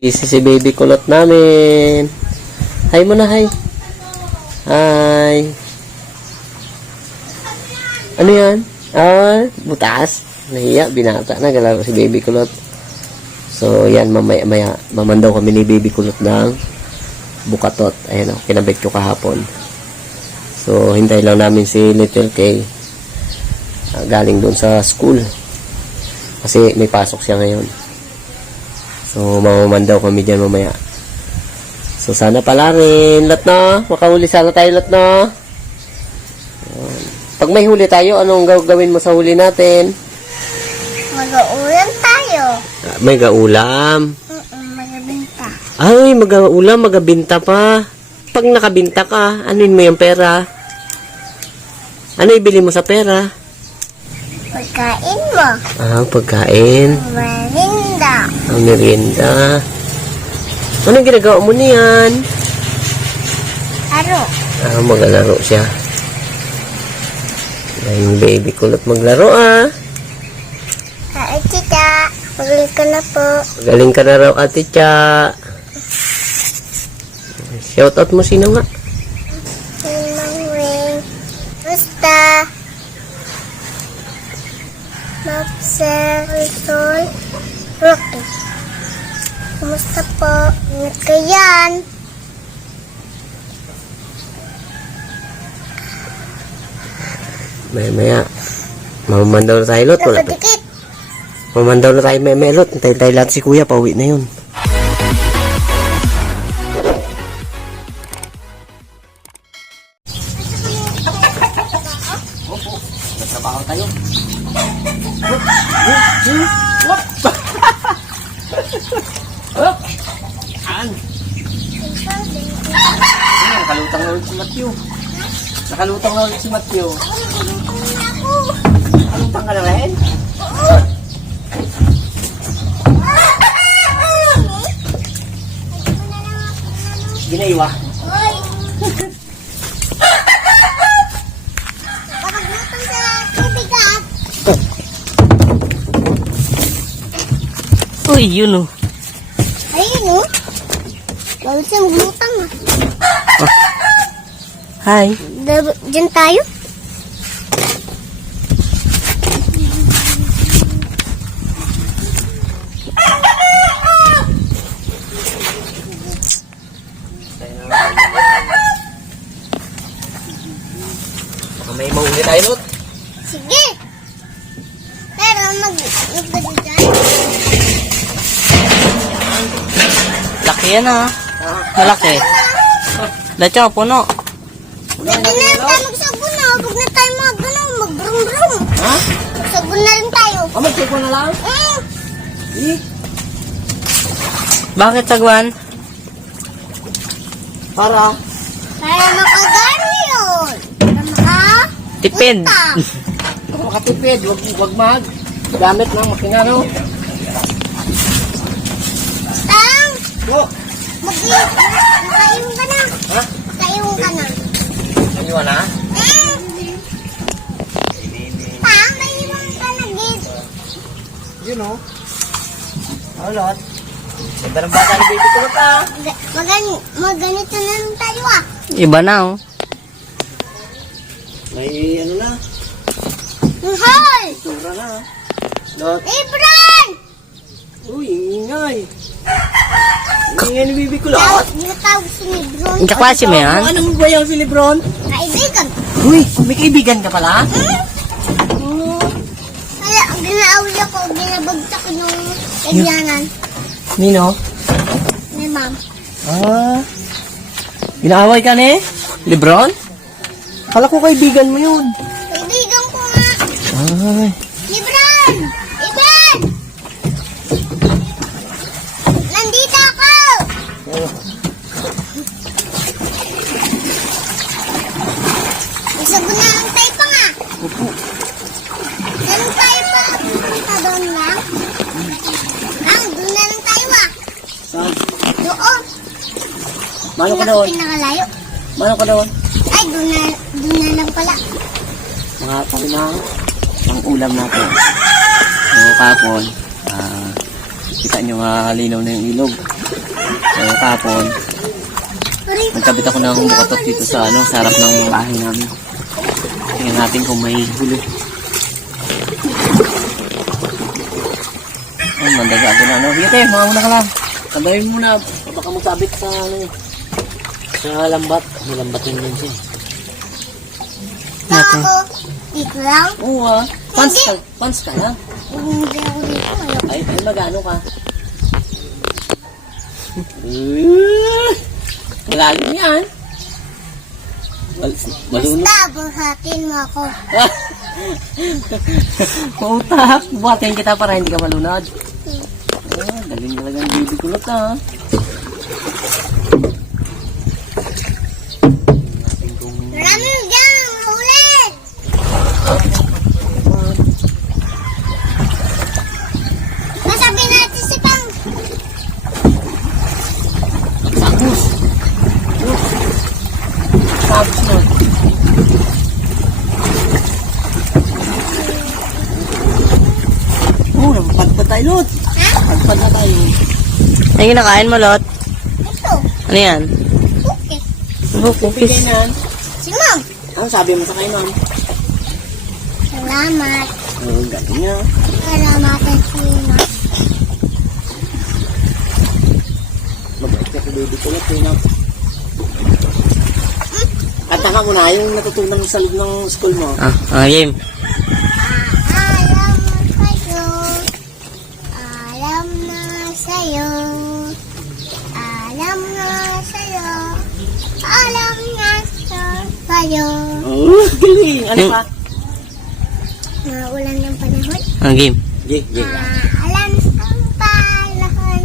Busy si baby kulot namin. Hi muna, hi. Hi. Ano yan? Butas. Nahiya, binata na. Galaro si baby kulot. So, yan, mamaya, mamandaw kami ni baby kulot ng bukatot. Ayan o, kinabit ko kahapon. So, hintay lang namin si Little K. Galing doon sa school. Kasi may pasok siya ngayon. So, mamamandaw kami dyan mamaya. So, sana pala rin. Lot na. Makahuli sana tayo, lot na. Pag may huli tayo, anong gawin mo sa huli natin? Mag-uulam tayo. May gaulam. Magabinta. Ay, mag-ulam, magabinta pa. Pag nakabinta ka, anuin mo yung pera? Ano ibili mo sa pera? Pagkain mo. Pagkain. Marinda. Ang merienda. Anong ginagawa mo niyan? Aro. Maglalaro siya. Yung baby kulot maglaro Ay, tita. Magaling ka na po. Magaling ka na raw, ate Cha. Shoutout mo sino nga? Mangwing. Basta. Mapsel. Sol. Rocky. Kumusta po? Ingat ka yan. Maya. Mamamandaw na tayo, lot. Wala pa. Nakadikit. Mamamandaw na tayo, maya, lot. Antayin tayo lahat si kuya. Pauwi na yun. Opo. Nagtrabaho tayo. Nakalutang na ulit si Matthew. Nakalutang na ulit si Matthew. Nakalutang ka na rin? Ginaiwa. Paglutan sa tubigat. Uy, yun o. Ayun o. Lalo siya maglutang Hi. Diyan tayo. Baka may mauli tayo, lot. Sige. Pero magdali dyan. Laki yan Malaki. Dacha, puno. Pwede na lang tayo magsabon na. Huwag na tayo mag-brum-brum. Ha? Magsabon na rin tayo. Magsipo na lang? Mm. Bakit, Sagwan? Para Para makagano yun. Para tipid. Makatipid. Wag gamit ng makina, no? Tang! Go. Makainom ka na. Ha? Makainom ka na. Ayun na? Tang, maiwan ka na, Gid. Yun, no? Lot. Ganda ng bata ni baby ko ta. Maganito na lang tayo Iba na, May ano na. Hoy! Tura na. Lot. Ibran! Uy, ingay. Ingay ni baby ko, Lot. Ginatawag si Lebron. Ang kaklase mo yan? Anong ba yung si Lebron? Kaibigan. Uy, may kaibigan ka pala? Kaya ang ginaawli ako, ginabagtak yung kaibiganan. Nino? Ni ma'am. Ginaaway ka ni? Lebron? Kala ko kaibigan mo yun. Kaibigan ko nga. Ay. Lebron! Iban! Nandito ako! Isabon na lang tayo pa nga. Saan tayo pa? Punta doon lang? Doon na lang tayo Saan? Doon. Mano ka doon? Pinakalayo. Mano ka doon? Ay, doon na lang pala. Mga talimang ang ulam natin. So, kapon, kita nyo linaw na yung ilog. So, tapon, nagkabit ako ng bukatot dito sa sa harap ng bahay namin. Tingnan natin kung may huli. Ay, mandagado na. Hiyate, mga muna ka lang. Sabayin mo na. Baka magkabit sa sa lambat. May lambat yun din siya. Ako, dito lang. Oo pants ka na. Hindi ako dito. Ay, magano ka? Malalim yan. Malunod. Basta, buhatin mo ako. Pautak. Buhatin kita para hindi ka malunod. Galing talagang baby kulot ha. Marami dyan, ulit. Masabi natin si Pang. Sagus. Sagus na. Nampad tayo, Lot. Ha? Nampad na tayo. Ano yung kinakain mo, Lot? Ito. Ano yan? Okay. Cookies. Si Mom. Ano sabi mo sa kay ma'am? Salamat. Oh, galing niya. Salamatan si Mom. Mabait ka sa baby kulot, no? Kanta ka muna, yung natutunan sa loob ng school mo. Game. Alam na sa'yo. Alam na sa'yo. Alam na sa'yo. Oh, galing. Ano pa? Maulan ng panahon. Game. Maulan ang panahon.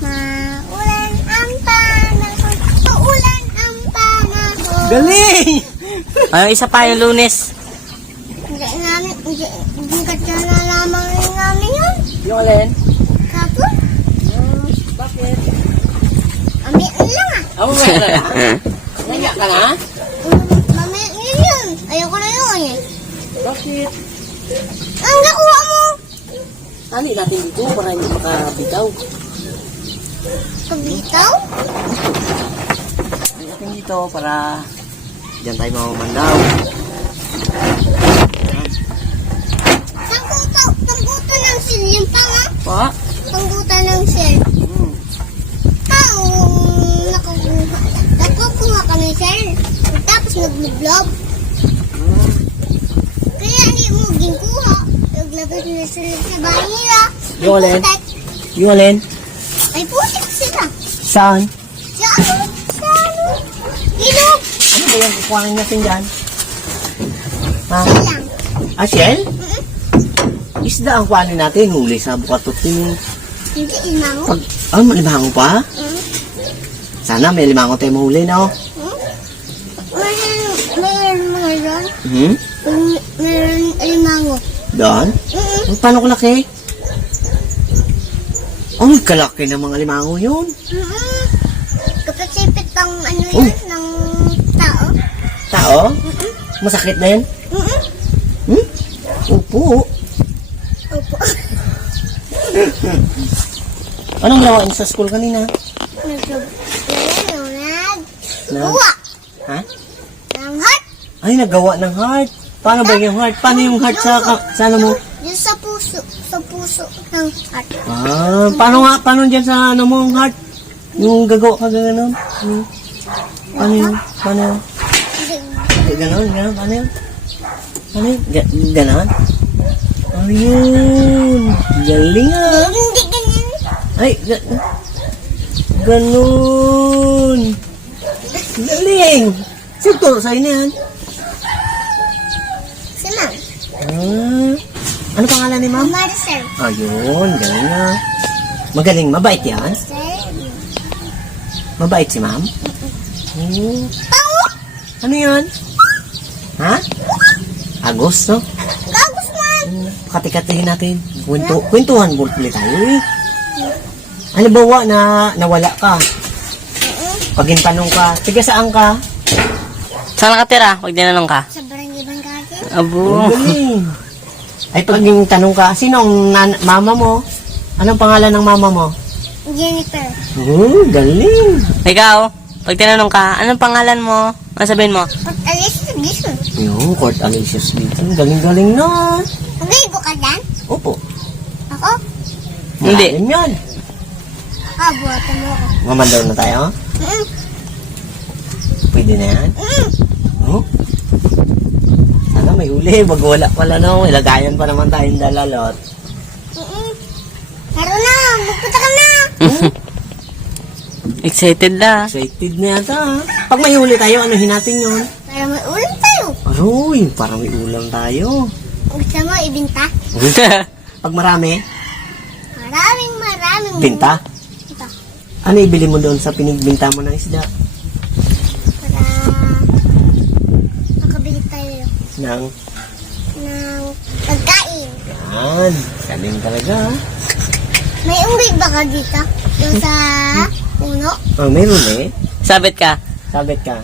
Maulan ang panahon. Maulan ang panahon. Galing! Ano isa pa yung Lunes? Hindi ka dyan na lamang namin yun. Yung alin? Kapon? Bakit? Mamiin lang ah. Ako ba yun na? Nangya ka na? Mamiin yun. Ayoko na yun eh. Bakit? Ang nakuha mo. Tali natin dito para hindi makabitaw. Pabitaw? Tali natin dito para diyan tayo mamamandaw. Pangbuto ng sil yung panga. Pa? Pangbuto ng sil. Nakakuha. Nagkukuha ka ng sil. Tapos nag-vlog. Kaya hindi mo ginkuha. Naglagay na sila sa bahay nila. Yung alin? Yung alin? Ay putik sila. Saan? Sa ano? Sa ano? Ilog. Ano ba yung kukuhanin natin dyan? Ha? Silang. Shell? Isda ang kuhanin natin. Huli sa bukatot din. Hindi imango. May limango pa? Sana may limango tayo mahuli, no? Mayroon. Mayroon imango. Doon? Paano kalaki? Ay, kalaki ng mga limango yun. Kapasipit pang ano yun, ng tao. Tao? Masakit na yun? Upo. Opo. Anong ginawa niyo sa school kanina? Gawa. Ha? Ng heart. Ay, naggawa ng heart. Paano ba yung heart? Paano yung heart sa ano mo? Yung sa puso. Sa puso ng heart. Paano dyan sa ano mo, heart? Yung gagawa ka gano'n? Paano yun? Paano yun? Gano'n? Paano yun? Paano yun? Gano'n? Ayun! Galing ah! Hindi ganyan. Ay, gano'n! Galing! Siguro sa'yo na yan. Si Ma'am. Ano pangalan ni ma'am? Maricel. Ayun, galing na. Magaling, mabait yan. Mabait si ma'am? Tango. Ano yan? Ha? Agos, no? Gagos man. Kati-katihin natin. Kwentuhan mo ulit tayo eh. Halimbawa na nawala ka. Pag tanong ka, tiga saan ka? Saan nakatira? Pag dinanong ka? Sa barangay Bangkake. Abo. Galing. Ay, pag tanong ka, sino ang mama mo? Anong pangalan ng mama mo? Jennifer. Oh, galing. Ikaw, pag tinanong ka, anong pangalan mo? Ano sabihin mo? Pag alis na dito. Yung Court Alicious dito. Galing-galing na. Mag-igo ka dyan? Opo. Ako? Hindi. Malalim yan. Buhatan mo ako. Mamandaw na tayo? Pwede na yan? Oh? Sana may uli. Wag wala pala no. Ilagayan pa naman tayong dalalot. Meron na, magpunta ka na. Excited na. Excited na yata. Pag may uli tayo, anuhin natin yun? Para may ulam tayo. Aroy, parang may ulam tayo. Gusto mo ibinta? Pag marami, Maraming. binta. Ito. Ano ibili mo doon sa pinigbinta mo ng isda? Para makabili tayo Ng ng pagkain. yan. Galing talaga. May unggoy ba ka dito? Yung sa puno? Oh, mayroon eh. Sabit ka. Sabit ka.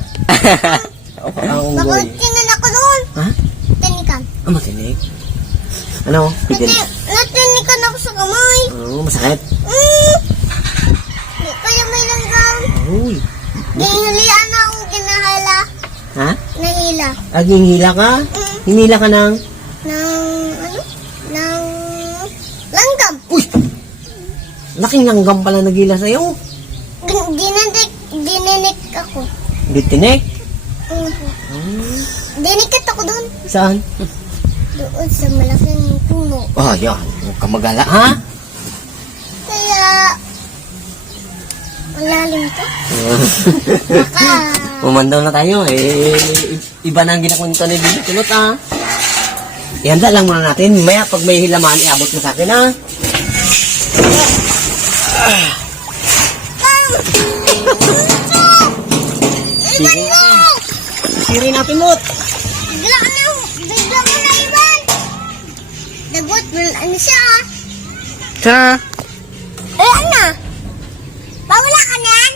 Ang Baka unggoy. tingnan ako doon. Ha? Tinikan. Ah, matinig. Ano? Pidin. Natinikan ako sa kamay. Oh, masakit. Di kaya may langgam. Uy. Ginilian na akong ginahala. Ha? Nahila. Hinila ka? Hinila ka ng... Ng langgam. Uy! Laking langgam pala nagila sa'yo. Dininik ako. Bitinik? Dinikat ako doon. Saan? Doon sa malaking puno. Ah, yan. Huwag ka magala, ha? Kaya, malalim to. Baka, Umandaw na tayo, eh. Iba na ang ginakwento ni Bibi Kulot, ha? Ihanda lang muna natin. Maya, pag may hilaman, iabot mo sa akin, ha? Sige natin. Siri natin, Lot. bigla mo na iban. Dagot, ano siya ah. Sa? Ano? Pawala ka na yan?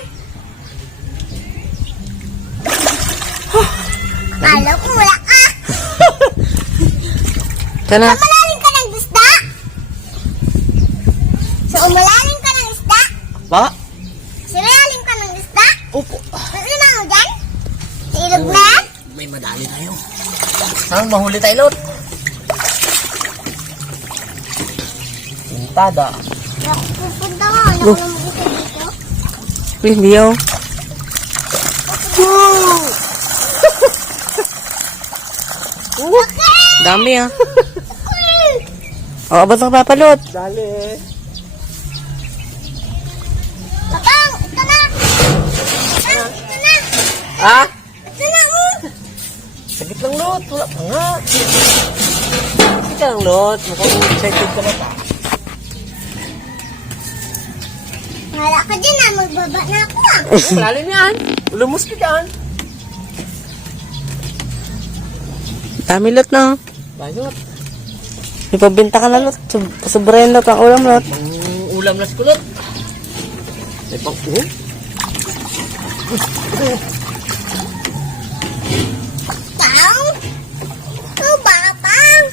Alam ko wala ka. Sana? Umalalim ka ng isda? So, umalalim ka ng isda? Ba? Siralim ka ng isda? Opo. Ano na ako dyan? Sa ilog na yan? May madali tayo. Saan mahuli tayo, Lot? Pintada. Ako pupunta ko. Ano ko na mag-isa dito? Hindi yaw. Dami ah. O, abot ang papalot. Dali. Papang, ito na. Ito na. Ah? Ito na. Sagit lang, Lot. Wala pa nga. Sagit lang, Lot. Mukhang excited ka na ta. Wala ka dyan ah. Magbaba na ako ah. Malalim yan. Lumos ka dyan. Dami lot na. Bayot. Ipabinta ka na lot. Sobrayan lot ang ulam lot. Ang ulam na kulot. May pang uhol. Pang? Ito ba, Pang?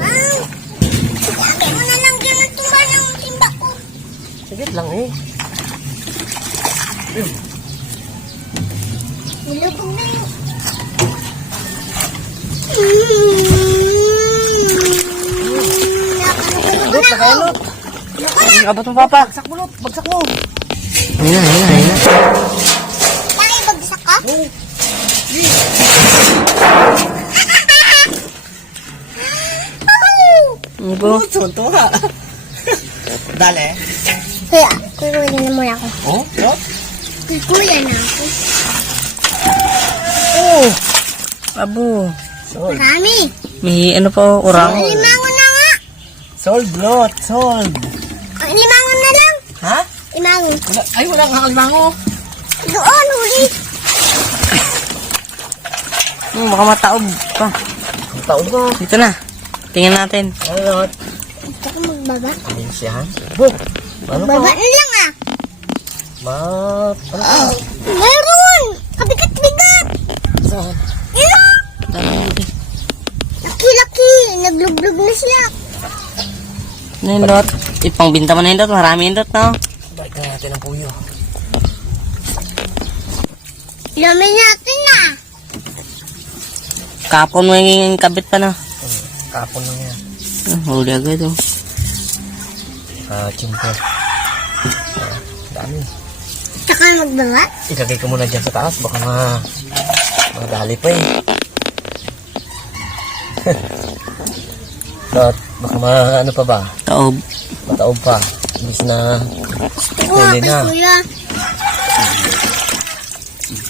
Pang? Sabi mo na lang dyan ang tumba ng timba ko. Sagit lang eh. Nilubog na yun. Lot, nakaya, Lot. Abot mo papa. Bagsak mo, Lot. Bagsak mo. Ayun na. Tayo bagsak ka? Oh. Ano po? Tonto ha. Dali. Kaya, kukunin na muna ako. Oh, Lot. Kukuya na ako. Oh. Abo. Sold. Marami. May ano pa orang. Limangon na nga. Sold, Lot. Sold. Limangon na lang. Ha? Limangon. Ay, wala kang alimango. Doon, huli. Baka mataob pa. Taon ka. Dito na. Tingnan natin. Ano, Lot? Gusto ko magbaba. Ayos yan. Bo. Ano Baba ka? na lang ah. Map. Ano ka? Meron! Kabigat-bigat! Saan? Yun! Dami. Laki-laki! Naglublog na sila. Ano yung lot? Ipangbinta mo na yung lot. Marami yung lot no? natin ang puyo. Lamin natin na. Kapon mo yung kabit pa na. Kapon lang yan. Huli agad oh. Chimpo. Dami. Tsaka magbalat. Ilagay ko muna dyan sa taas. Baka madali pa eh. Lot, baka ano pa ba? Taob. Mataob pa. Imbis na Oo, pwede na. kuya.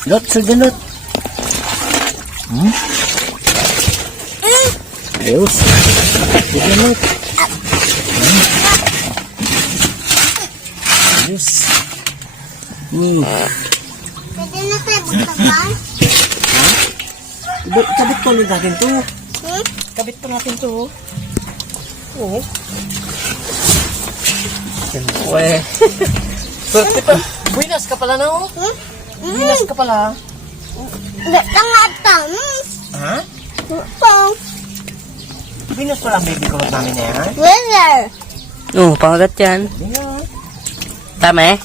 Lot, sige Lot. Ayos. Sige Lot. Ayos. Pwede na tayo magtagal. Kabit pa ulit natin to. Hmm? Kabit pa natin to. Oo. Siyempre. Swerte pa. Buinas ka pala na oh. Buinas ka pala. Gatang atang. Ha? Pang. Buinas pala ang baby kulot namin na yan. Weather. Oh, pangagat yan. Ayan. Tama eh.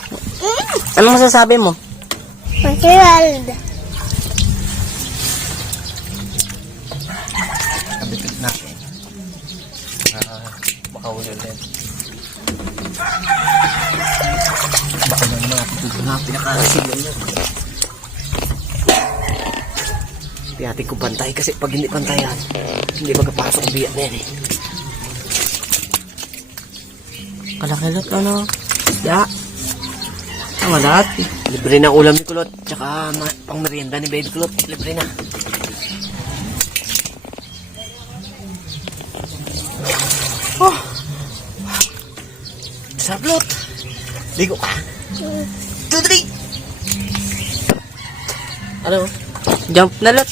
Anong masasabi mo? Masirald. Kabitin natin. Baka ulit ulit. Baka naman matutunan na pinakasilan yun. Pihatin ko pantay kasi pag hindi pantayan, hindi magkapasok ang biyak na yan eh. Kalakilot ano? Ya. Tama lahat. Libre na ulam ni Kulot, tsaka pang merienda ni Baby Kulot. Libre na. Oh! Sablot! Ligo ka! 2, 3! Ano? Jump na lot.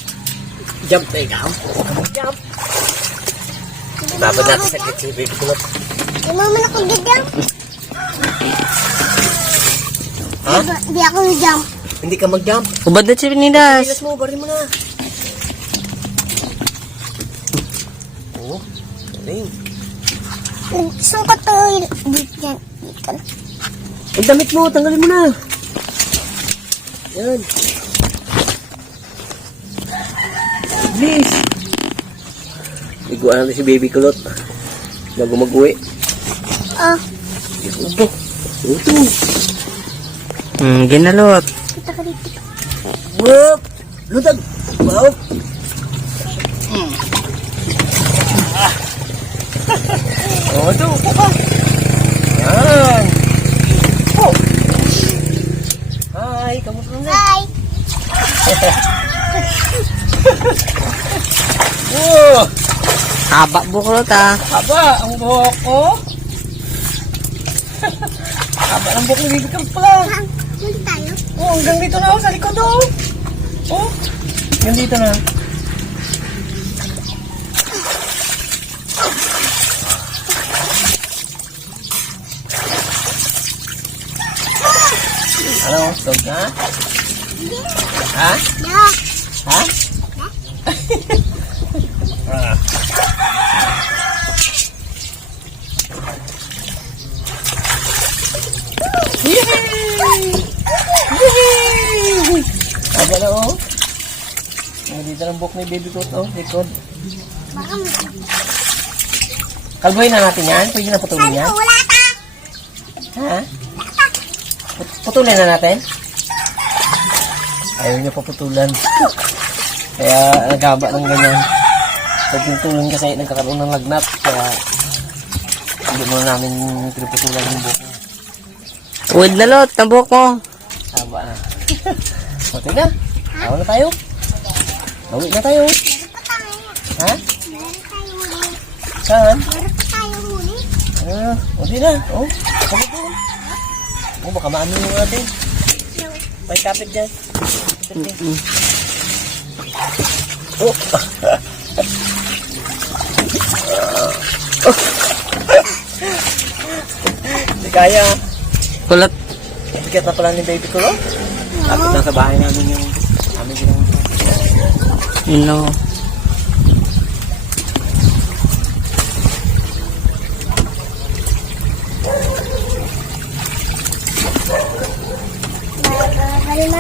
Jump na ikaw? Jump! Babad natin sa gate si Baby Kulot. Di mo man ako gijump. Ha? Di ako gijump. Hindi ka mag-jump? Ubad na si Pinidas. Pilas mo, bari mo na. Oh, galing. Saan ko ito dito? Dito. Ang damit mo, tanggalin mo na. Yan. Please. Liguan natin si Baby Kulot. Bago mag-uwi. Oh, Upo. Uto. Ginalot. kita ka dito. Whoop. Lutag. Wow. Oh, ito. Upo ka. Yan. Oh. Hi. Kamusta na? Hi. Oh. Haba buklot ah. Haba ang buhok ko. Haba ang buhok ni Baby Kulot pala. Muli tayo. Oh, hanggang dito na ako sa likod oh. Oh, hanggang dito na. Ano? Stop na? Ha? Yeah. Ha? Ah. Haba na oh. Dito ng buhok ni Baby Kulot oh, likod. Baka Kalbuhin na natin yan. Pwede na putulin yan. wala ta. Ha? Putulin na natin? Ayaw niya paputulan. Kaya naghaba ng ganyan. Pag pinutulin kasi nagkakaroon ng lagnat. Kaya hindi mo namin pinuputulan yung buhok. Uwid na lot. Ang buhok mo. Haba na. Okay na. Awa na tayo. Bawi na tayo. Meron pa tayo. Ha? Meron tayo huli. Saan? Meron pa tayo huli. Okay na. Oh, kami doon. Oh, baka maano yung natin. May kapit dyan. Oh. Hindi kaya. Kulot. Bigat na pala ni Baby Kulot. Kapit na sa bahay namin yung aming ginagawa. You know. Dito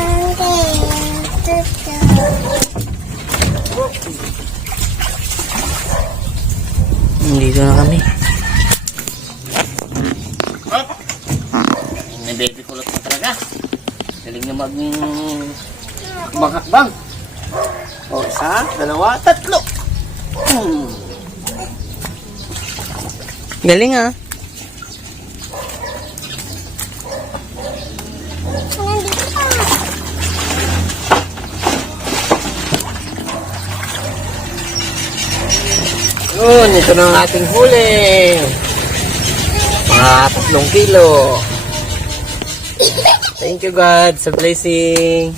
na kami. May baby kulot na talaga. Galing na maghakbang. O, isa, dalawa, tatlo. Galing ah. Yun, ito na ang ating huli. Mga 3 kilo. Thank you God sa blessing.